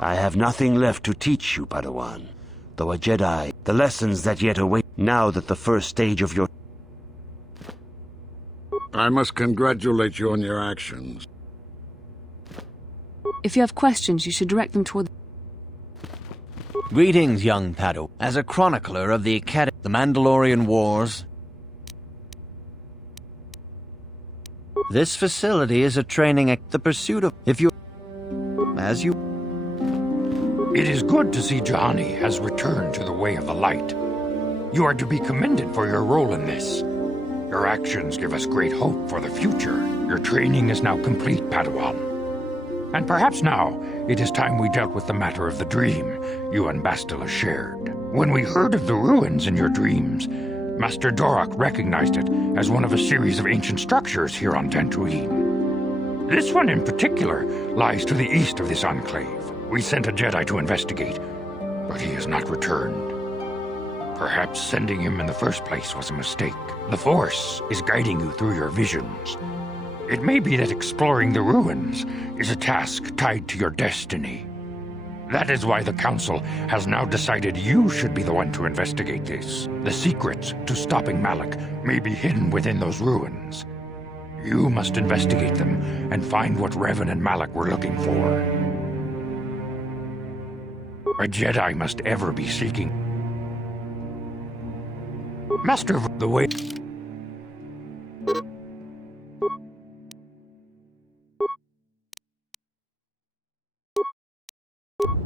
I have nothing left to teach you, Padawan. Though a Jedi, the lessons that yet await, now that the first stage of your... I must congratulate you on your actions. If you have questions, you should direct them toward... Greetings, young Padawan. As a chronicler of the Academy, the Mandalorian Wars, this facility is a training at the pursuit of... If you... As you... It is good to see Jahani has returned to the way of the light. You are to be commended for your role in this. Your actions give us great hope for the future. Your training is now complete, Padawan. And perhaps now, it is time we dealt with the matter of the dream you and Bastila shared. When we heard of the ruins in your dreams, Master Dorak recognized it as one of a series of ancient structures here on Dantooine. This one in particular lies to the east of this enclave. We sent a Jedi to investigate, but he has not returned. Perhaps sending him in the first place was a mistake. The Force is guiding you through your visions. It may be that exploring the ruins is a task tied to your destiny. That is why the Council has now decided you should be the one to investigate this. The secrets to stopping Malak may be hidden within those ruins. You must investigate them and find what Revan and Malak were looking for. A Jedi must ever be seeking. Master of the way...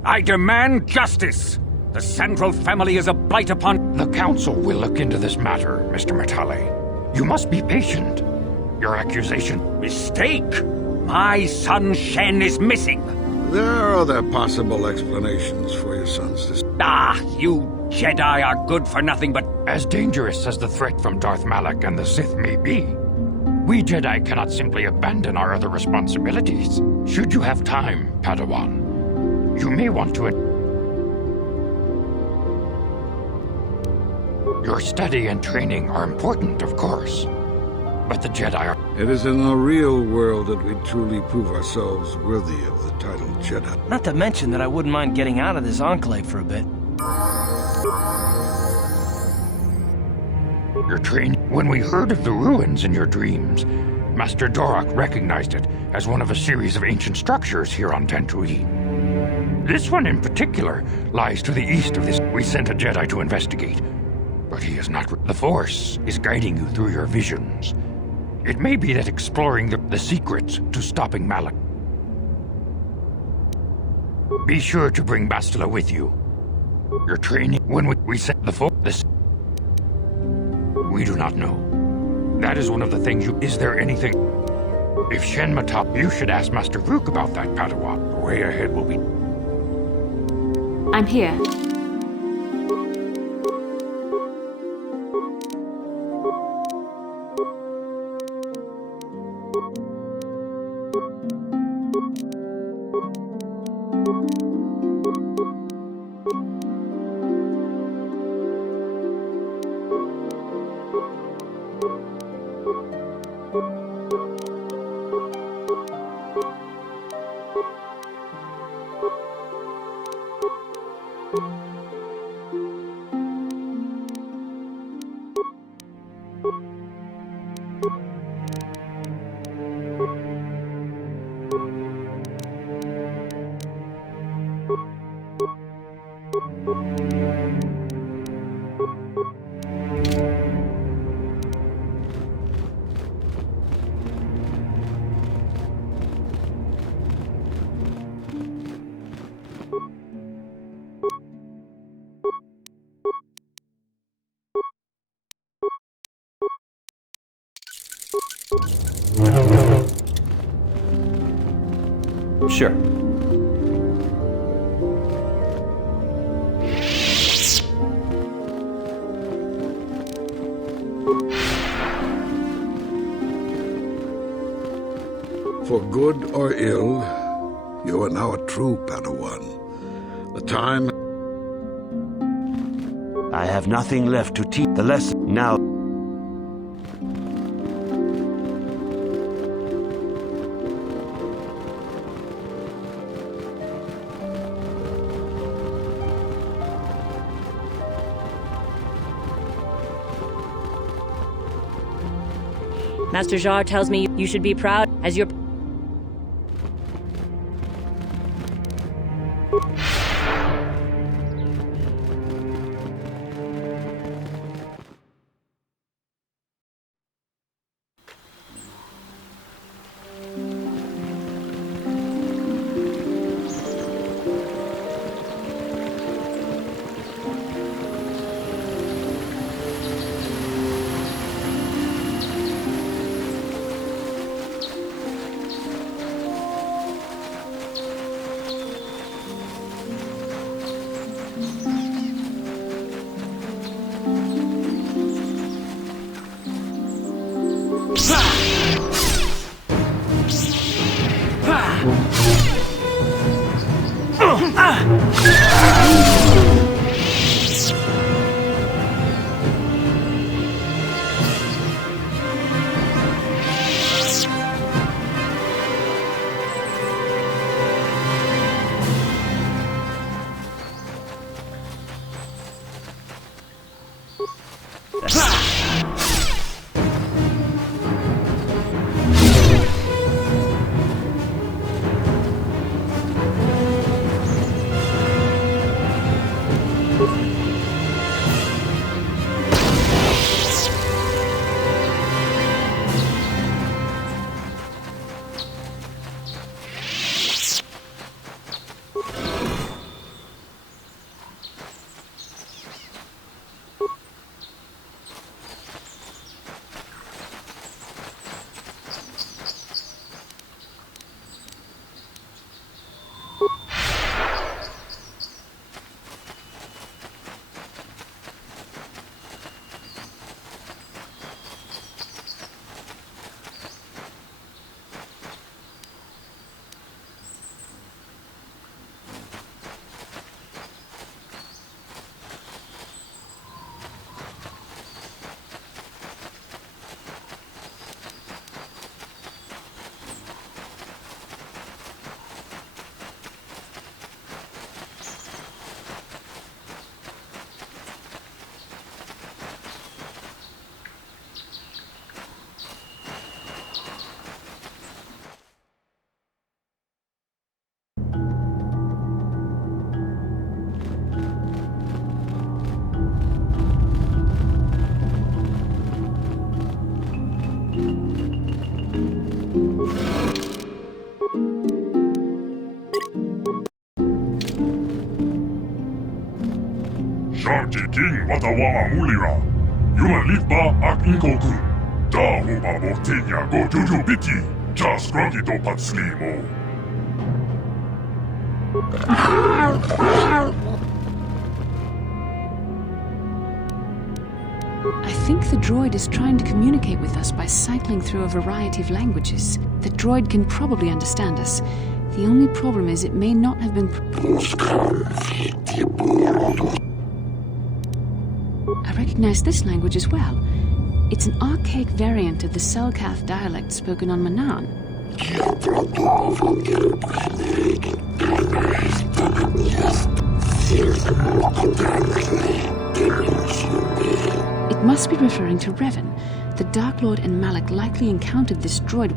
I demand justice! The Central family is a blight upon... The Council will look into this matter, Mr. Matale. You must be patient. Your accusation... Mistake! My son Shen is missing! There are other possible explanations for your son's decision. Ah, you Jedi are good for nothing but... As dangerous as the threat from Darth Malak and the Sith may be, we Jedi cannot simply abandon our other responsibilities. Should you have time, Padawan, you may want to... Your study and training are important, of course, but the Jedi are... It is in the real world that we truly prove ourselves worthy of the title Jedi. Not to mention that I wouldn't mind getting out of this enclave for a bit. Your training... When we heard of the ruins in your dreams, Master Dorak recognized it as one of a series of ancient structures here on Dantooine. This one in particular lies to the east of this. We sent a Jedi to investigate, but he is not... The Force is guiding you through your visions. It may be that exploring the secrets to stopping Malak. Be sure to bring Bastila with you. Your training... When we sent the Force... We do not know. That is one of the things you... Is there anything... If Shen Matap... You should ask Master Rook about that, Padawan. The way ahead will be... I'm here. Sure. For good or ill, you are now a true Padawan. The time... I have nothing left to teach the lesson now. Master Jar tells me you should be proud as your... King watawa mulira. Yuma lipa ak inkoku. Da huba botinya go juju biti. Just grungy do patslimo. I think the droid is trying to communicate with us by cycling through a variety of languages. The droid can probably understand us. The only problem is it may not have been... I recognize this language as well. It's an archaic variant of the Selkath dialect spoken on Manan. It must be referring to Revan. The Dark Lord and Malak likely encountered this droid.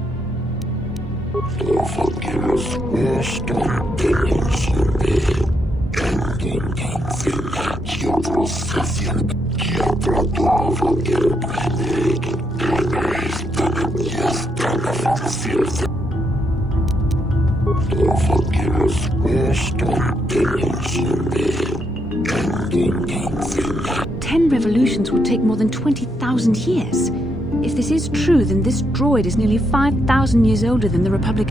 Ten revolutions would take more than 20,000 years. If this is true, then this droid is nearly 5,000 years older than the Republic.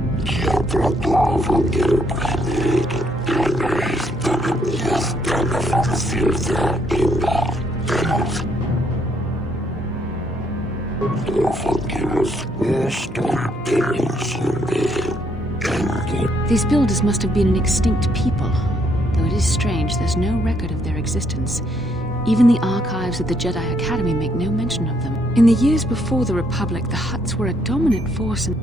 These builders must have been an extinct people, though it is strange there's no record of their existence. Even the archives of the Jedi Academy make no mention of them. In the years before the Republic, the Hutts were a dominant force in...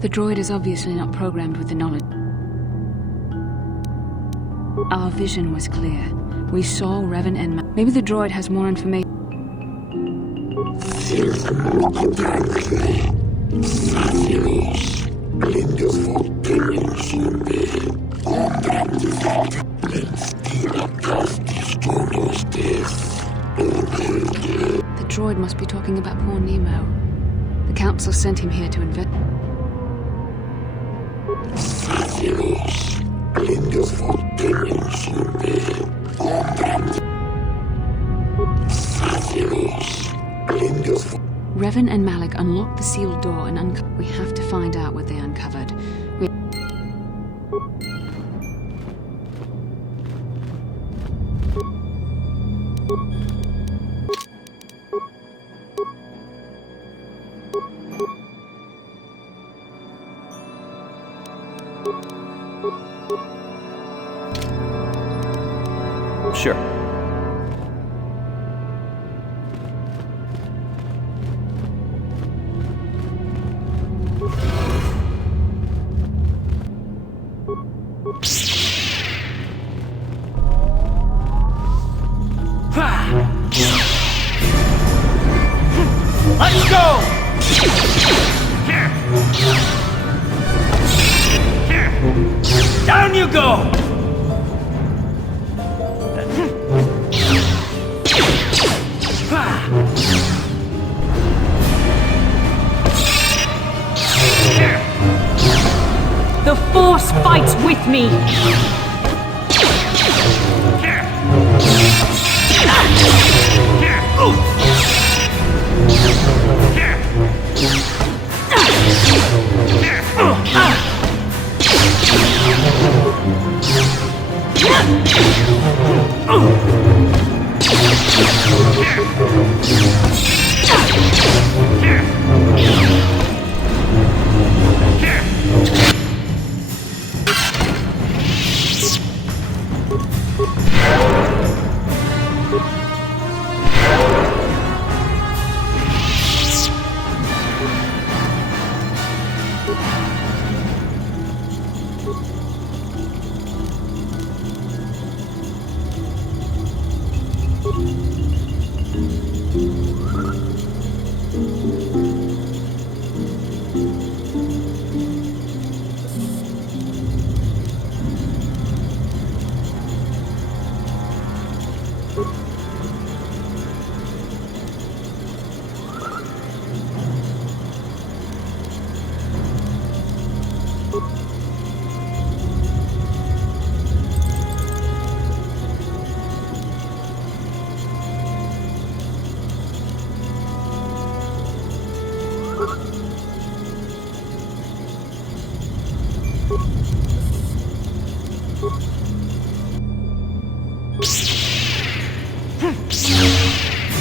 The droid is obviously not programmed with the knowledge. Our vision was clear. We saw Revan and maybe the droid has more information. The droid must be talking about poor Nemo. The council sent him here to invest. Revan and Malik unlocked the sealed door and we have to find out what they uncovered. Sure. Let's go! Down you go! The Force fights with me!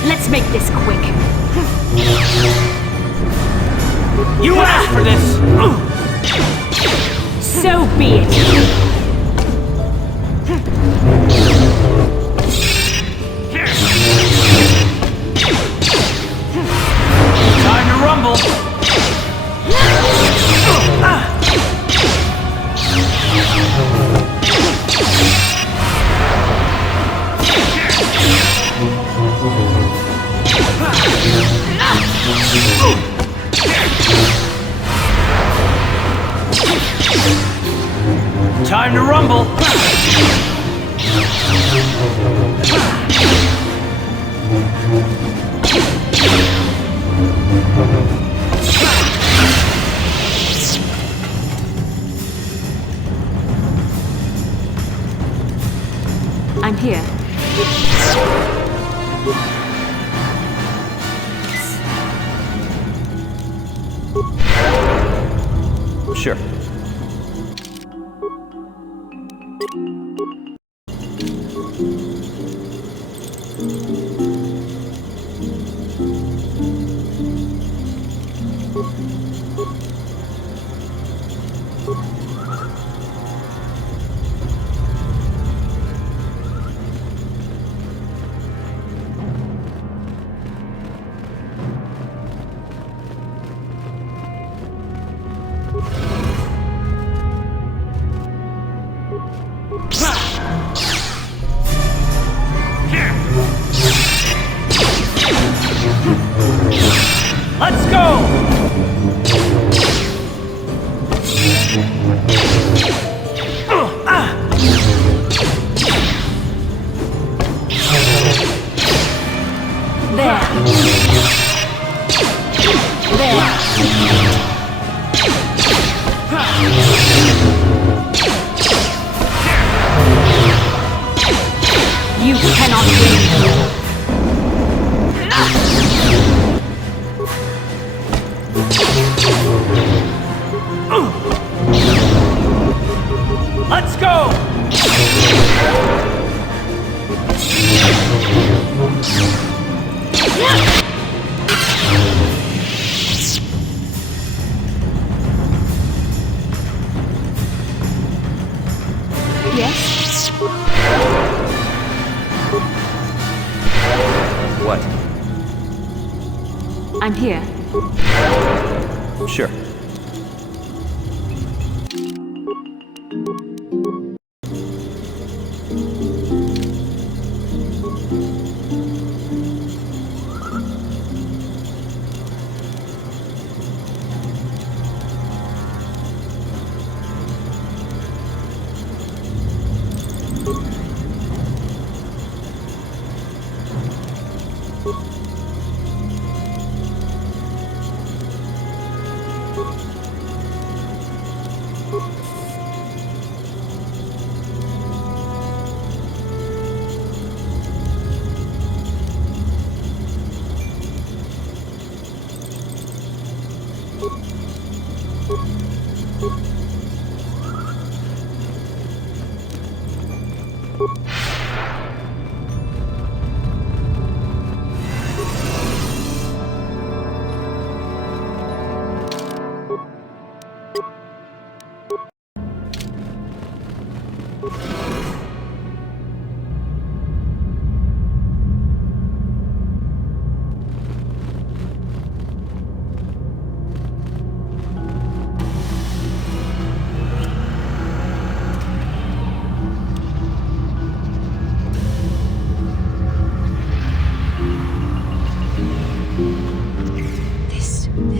Let's make this quick. You asked for this! So be it. Time to rumble! Time to rumble! I'm here. Sure. I'm here. Sure.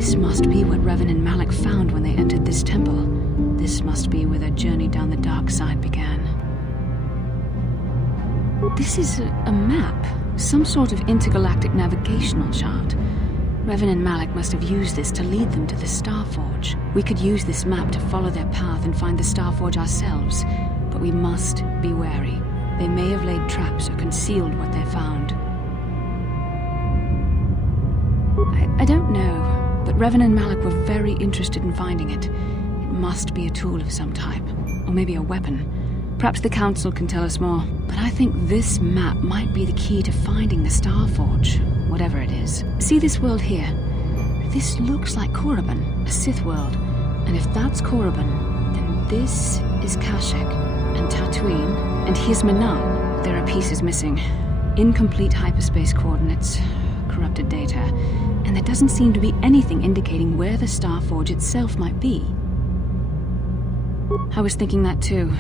This must be what Revan and Malik found when they entered this temple. This must be where their journey down the dark side began. This is a map, some sort of intergalactic navigational chart. Revan and Malik must have used this to lead them to the Starforge. We could use this map to follow their path and find the Starforge ourselves, but we must be wary. They may have laid traps or concealed what they found. I don't know, but Revan and Malik were very interested in finding it. It must be a tool of some type, or maybe a weapon. Perhaps the Council can tell us more, but I think this map might be the key to finding the Starforge, whatever it is. See this world here? This looks like Korriban, a Sith world. And if that's Korriban, then this is Kashyyyk, and Tatooine, and here's Manaan. There are pieces missing. Incomplete hyperspace coordinates, corrupted data, and there doesn't seem to be anything indicating where the Starforge itself might be. I was thinking that too.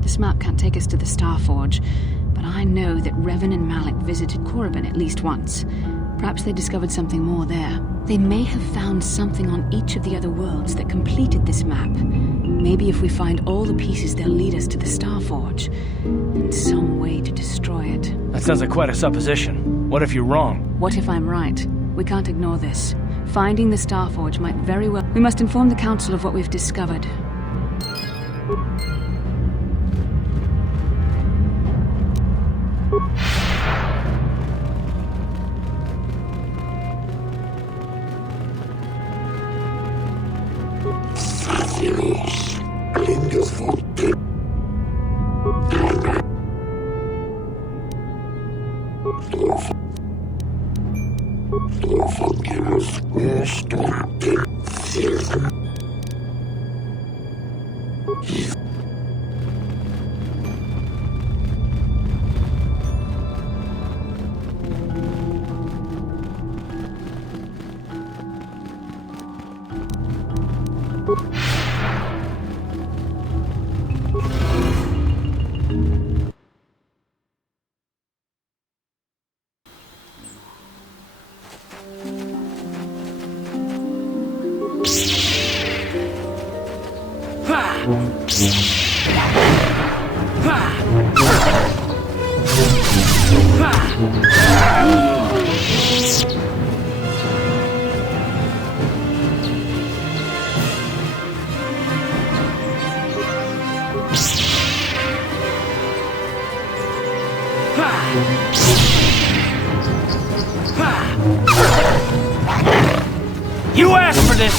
This map can't take us to the Starforge, but I know that Revan and Malik visited Korriban at least once. Perhaps they discovered something more there. They may have found something on each of the other worlds that completed this map. Maybe if we find all the pieces, they'll lead us to the Starforge, and some way to destroy it. That sounds like quite a supposition. What if you're wrong? What if I'm right? We can't ignore this. Finding the Starforge might very well... We must inform the Council of what we've discovered. You asked for this!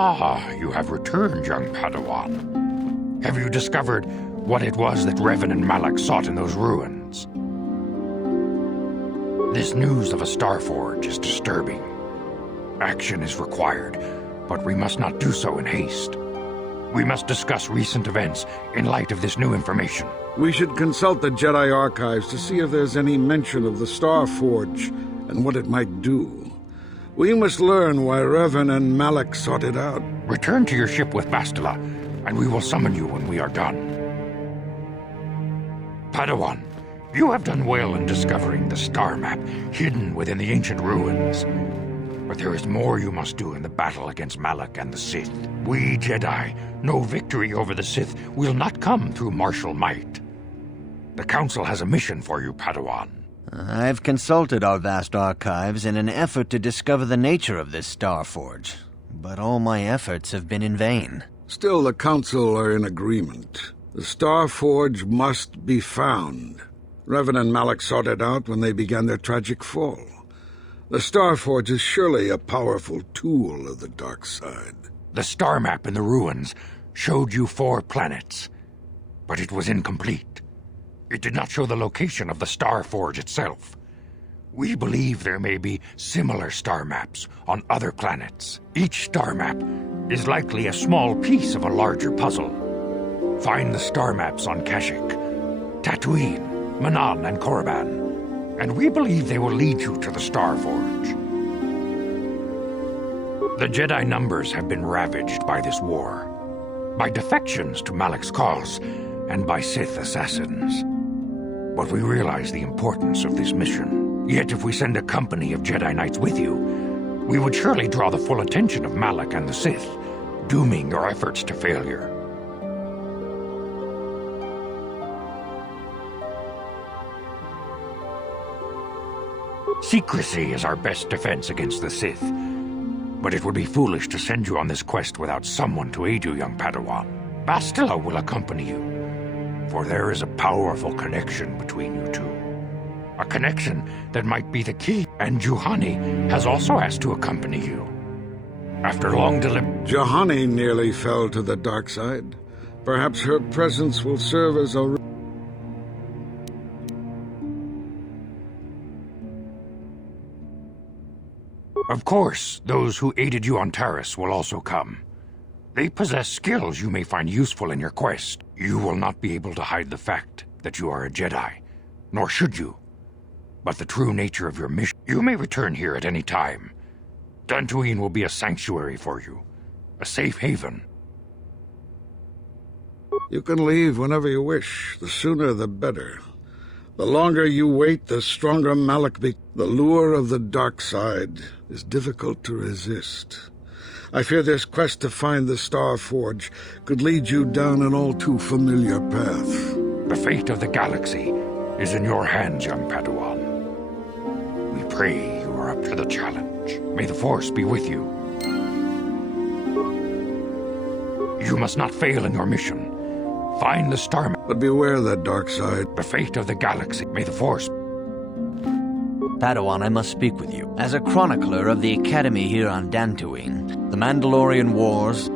Ah, you have returned, young Padawan. Have you discovered what it was that Revan and Malak sought in those ruins? This news of a Starforge is disturbing. Action is required, but we must not do so in haste. We must discuss recent events in light of this new information. We should consult the Jedi archives to see if there's any mention of the Starforge and what it might do. We must learn why Revan and Malak sought it out. Return to your ship with Bastila, and we will summon you when we are done. Padawan, you have done well in discovering the star map hidden within the ancient ruins. But there is more you must do in the battle against Malak and the Sith. We Jedi know victory over the Sith will not come through martial might. The Council has a mission for you, Padawan. I've consulted our vast archives in an effort to discover the nature of this Starforge, but all my efforts have been in vain. Still, the Council are in agreement. The Starforge must be found. Revan and Malak sought it out when they began their tragic fall. The Starforge is surely a powerful tool of the dark side. The star map in the ruins showed you 4 planets, but it was incomplete. It did not show the location of the Starforge itself. We believe there may be similar star maps on other planets. Each star map is likely a small piece of a larger puzzle. Find the star maps on Kashyyyk, Tatooine, Manan, and Korriban, and we believe they will lead you to the Starforge. The Jedi numbers have been ravaged by this war, by defections to Malak's cause, and by Sith assassins. But we realize the importance of this mission. Yet if we send a company of Jedi Knights with you, we would surely draw the full attention of Malak and the Sith, dooming your efforts to failure. Secrecy is our best defense against the Sith, but it would be foolish to send you on this quest without someone to aid you, young Padawan. Bastila will accompany you, for there is a powerful connection between you two. A connection that might be the key, and Juhani has also asked to accompany you. After long Juhani nearly fell to the dark side. Perhaps her presence will serve as a... Of course, those who aided you on Taris will also come. They possess skills you may find useful in your quest. You will not be able to hide the fact that you are a Jedi, nor should you. But the true nature of your mission, you may return here at any time. Dantooine will be a sanctuary for you, a safe haven. You can leave whenever you wish. The sooner the better. The longer you wait, the stronger Malak becomes. The lure of the dark side is difficult to resist. I fear this quest to find the Starforge could lead you down an all too familiar path. The fate of the galaxy is in your hands, young Padawan. We pray you are up to the challenge. May the Force be with you. You must not fail in your mission. Find the star map. But beware that dark side. The fate of the galaxy. May the Force... Padawan, I must speak with you. As a chronicler of the Academy here on Dantooine, the Mandalorian Wars...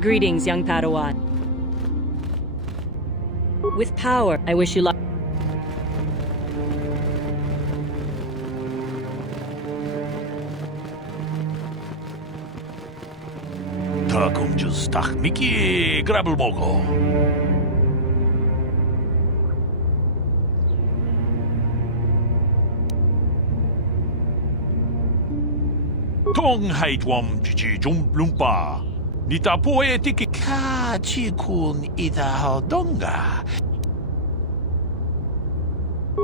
Greetings, young Padawan. With power, I wish you luck. Takum just tak Mickey grabble mogo. Tong hait wam chichi jump lumpa. Nita poetiki ka chikun ida hodonga.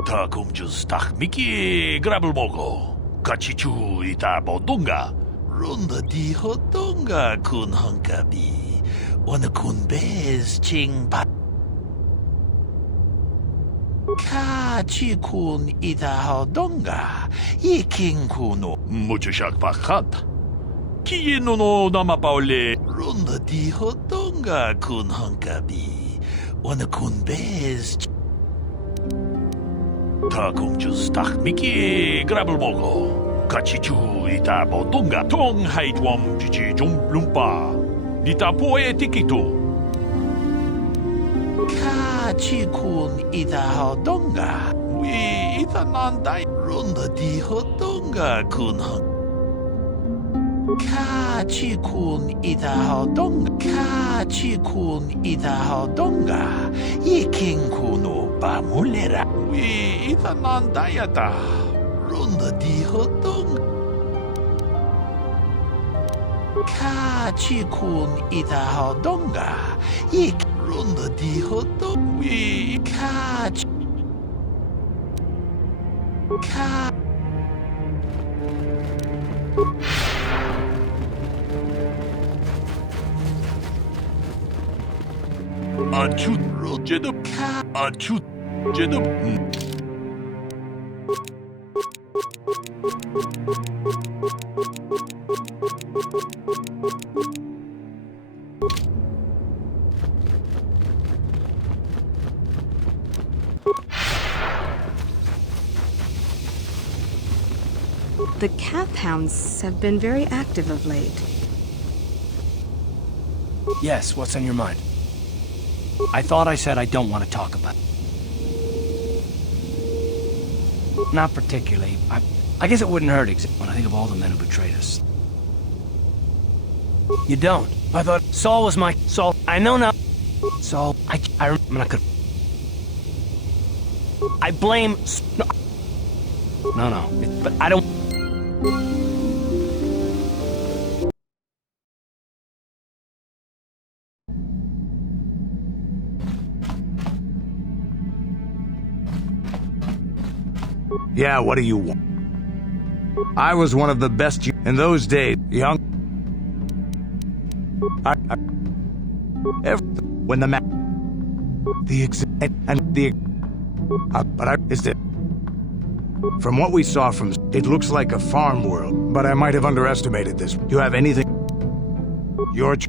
Takum just tak Mickey grabble mogo. Kachichu ita bodunga. Runda di hodonga kun honkabi. Wana kun bez ching pa. Ka chikun ida hodonga. Yiking kuno. Muchashak pakat. Kiino no namapaole. Runda di hodonga kun hankabi. Wana kun bez. Takumjus takmiki grabbelmogo. Kachichu ita bodunga. Tong haitwam chichi jumplumpa. Nita poe tikito. Kachikun ita hodonga. We ita nandai. Runda di hodonga kun hankabi. Kachikun ita hodonga. Kachikun ita hodonga. Ikinkuno bamulera. We ita nandayata. Runda di hodonga. Kachikun ita hodonga. Runda di hodonga. We kach. Achut jedup. Achut jedup. The calf hounds have been very active of late. Yes, what's on your mind? I thought I said I don't want to talk about it. Not particularly. I guess it wouldn't hurt when I think of all the men who betrayed us. You don't? I thought Saul was my... Saul... I know now. Saul... I'm not gonna... I blame... No. But I don't... Yeah, what do you want? I was one of the best in those days, young. When the is it? From what we saw from, it looks like a farm world, but I might have underestimated this. Do you have anything? George.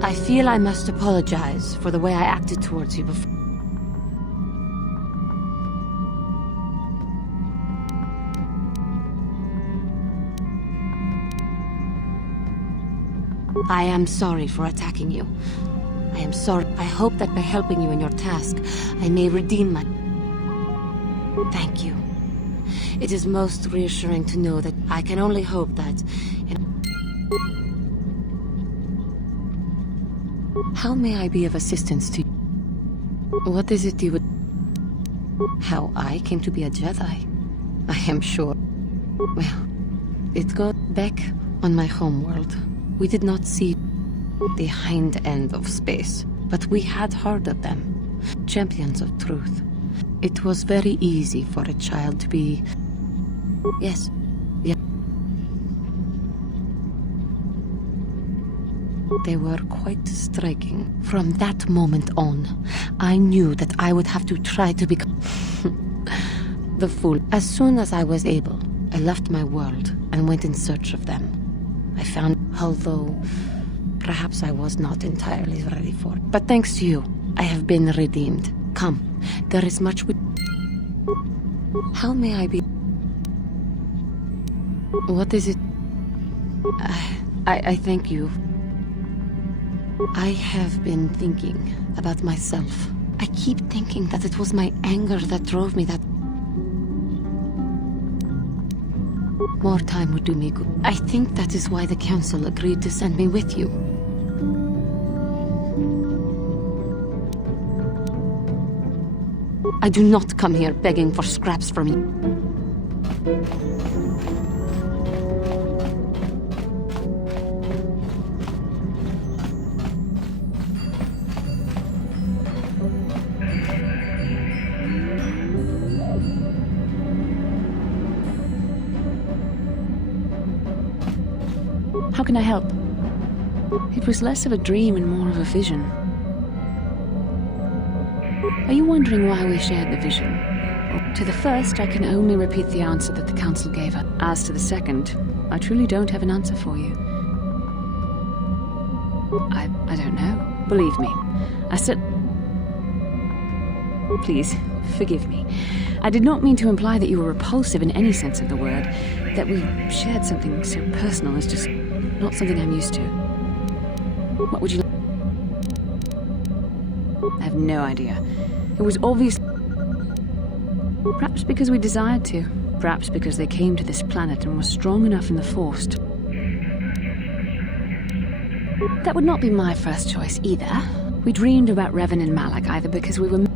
I feel I must apologize for the way I acted towards you before. I am sorry for attacking you. I am sorry. I hope that by helping you in your task, I may redeem my... Thank you. It is most reassuring to know that I can only hope that... How may I be of assistance to you? What is it you would... How I came to be a Jedi? I am sure. Well, it goes back on my homeworld. We did not see the hind end of space, but we had heard of them. Champions of truth. It was very easy for a child to be... Yes. Yeah. They were quite striking. From that moment on, I knew that I would have to try to become... the fool. As soon as I was able, I left my world and went in search of them. I found, although perhaps I was not entirely ready for it. But thanks to you, I have been redeemed. Come, there is much we... How may I be... What is it? I thank you. I have been thinking about myself. I keep thinking that it was my anger that drove me that... More time would do me good. I think that is why the Council agreed to send me with you. I do not come here begging for scraps from you. How can I help? It was less of a dream and more of a vision. Are you wondering why we shared the vision? To the first, I can only repeat the answer that the Council gave us. As to the second, I truly don't have an answer for you. I don't know. Believe me. I said... Please, forgive me. I did not mean to imply that you were repulsive in any sense of the word. That we shared something so personal is just not something I'm used to. What would you like? I have no idea. It was obvious... Perhaps because we desired to. Perhaps because they came to this planet and were strong enough in the Force to... That would not be my first choice either. We dreamed about Revan and Malak either because we were...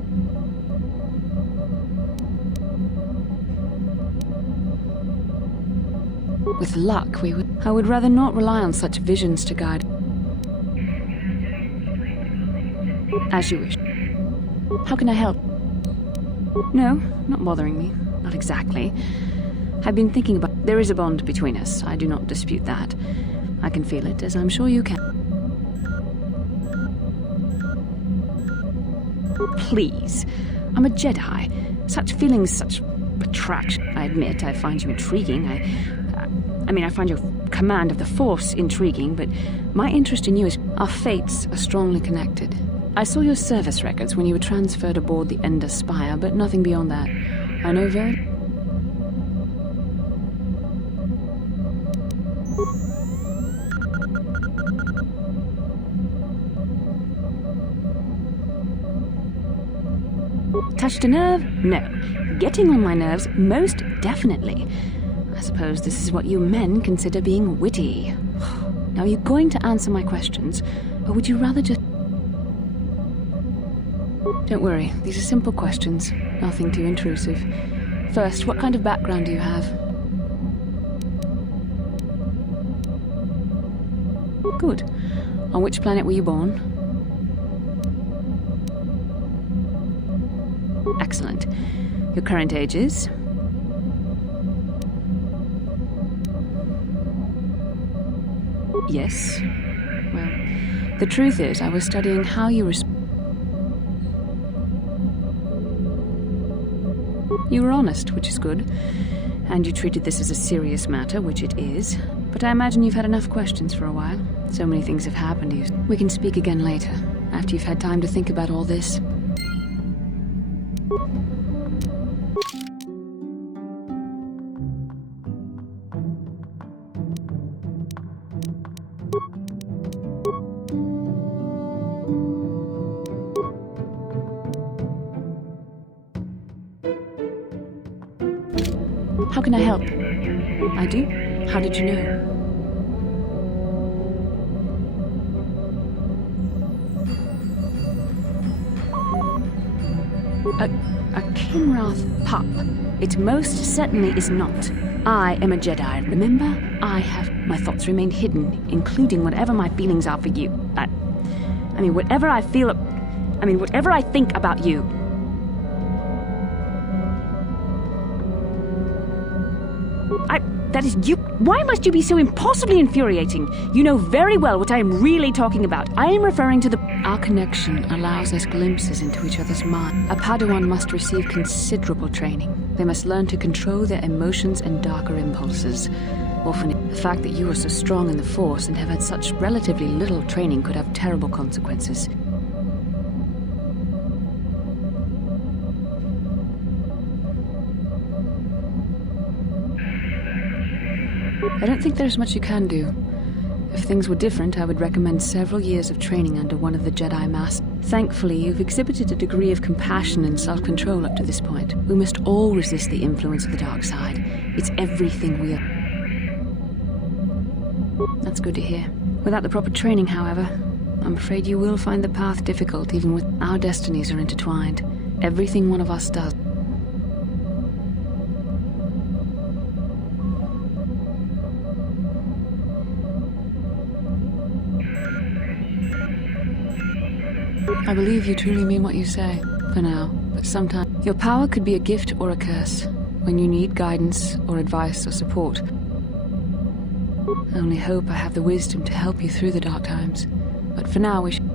With luck, I would rather not rely on such visions to guide... As you wish. How can I help? No, not bothering me. Not exactly. I've been thinking about... There is a bond between us. I do not dispute that. I can feel it, as I'm sure you can. Please. I'm a Jedi. Such feelings, such attraction. I admit, I find you intriguing. I find your command of the Force intriguing, but my interest in you is... Our fates are strongly connected. I saw your service records when you were transferred aboard the Ender Spire, but nothing beyond that. I know very... Touched a nerve? No. Getting on my nerves? Most definitely. I suppose this is what you men consider being witty. Now, are you going to answer my questions, or would you rather just... Don't worry, these are simple questions, nothing too intrusive. First, what kind of background do you have? Good. On which planet were you born? Excellent. Your current age is? Yes. Well, the truth is, I was studying how you respond. You were honest, which is good. And you treated this as a serious matter, which it is. But I imagine you've had enough questions for a while. So many things have happened to you. We can speak again later, after you've had time to think about all this. How can I help? I do? How did you know? A Kinrath pup. It most certainly is not. I am a Jedi, remember? My thoughts remain hidden, including whatever my feelings are for you. Whatever I feel... whatever I think about you. That is you. Why must you be so impossibly infuriating? You know very well what I am really talking about. I am referring to the... Our connection allows us glimpses into each other's mind. A Padawan must receive considerable training. They must learn to control their emotions and darker impulses. Often, the fact that you are so strong in the Force and have had such relatively little training could have terrible consequences. I don't think there's much you can do. If things were different, I would recommend several years of training under one of the Jedi Masters. Thankfully, you've exhibited a degree of compassion and self-control up to this point. We must all resist the influence of the dark side. It's everything we are. That's good to hear. Without the proper training, however, I'm afraid you will find the path difficult, even with our destinies are intertwined. Everything one of us does. I believe you truly mean what you say, for now, but sometimes your power could be a gift or a curse, when you need guidance or advice or support. I only hope I have the wisdom to help you through the dark times. But for now, we should...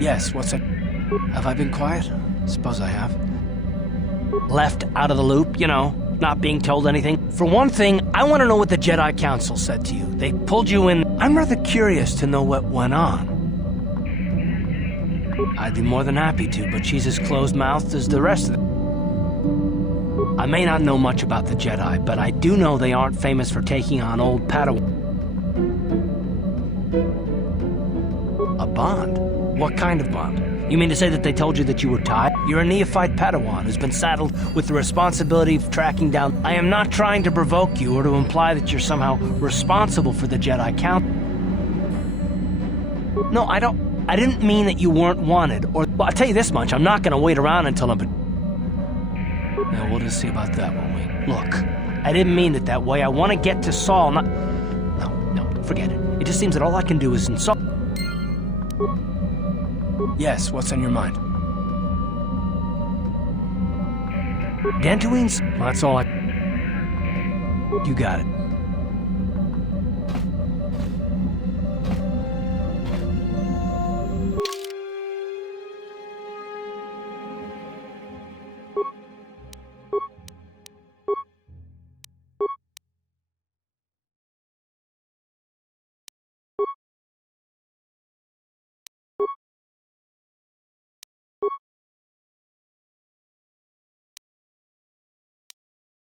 Yes, what's it? Have I been quiet? Suppose I have. Left out of the loop, you know, not being told anything. For one thing, I want to know what the Jedi Council said to you. They pulled you in. I'm rather curious to know what went on. I'd be more than happy to, but she's as closed-mouthed as the rest of them. I may not know much about the Jedi, but I do know they aren't famous for taking on old Padawan. A bond? What kind of bond? You mean to say that they told you that you were tied? You're a neophyte Padawan who's been saddled with the responsibility of tracking down... I am not trying to provoke you or to imply that you're somehow responsible for the Jedi Council. No, I didn't mean that you weren't wanted, or... Well, I'll tell you this much, I'm not gonna wait around until I'm... No, we'll just see about that, won't we? Look, I didn't mean it that way. I want to get to Saul, not... No, forget it. It just seems that all I can do is insult... Yes, what's on your mind? Dantooines? Well, that's all I... You got it.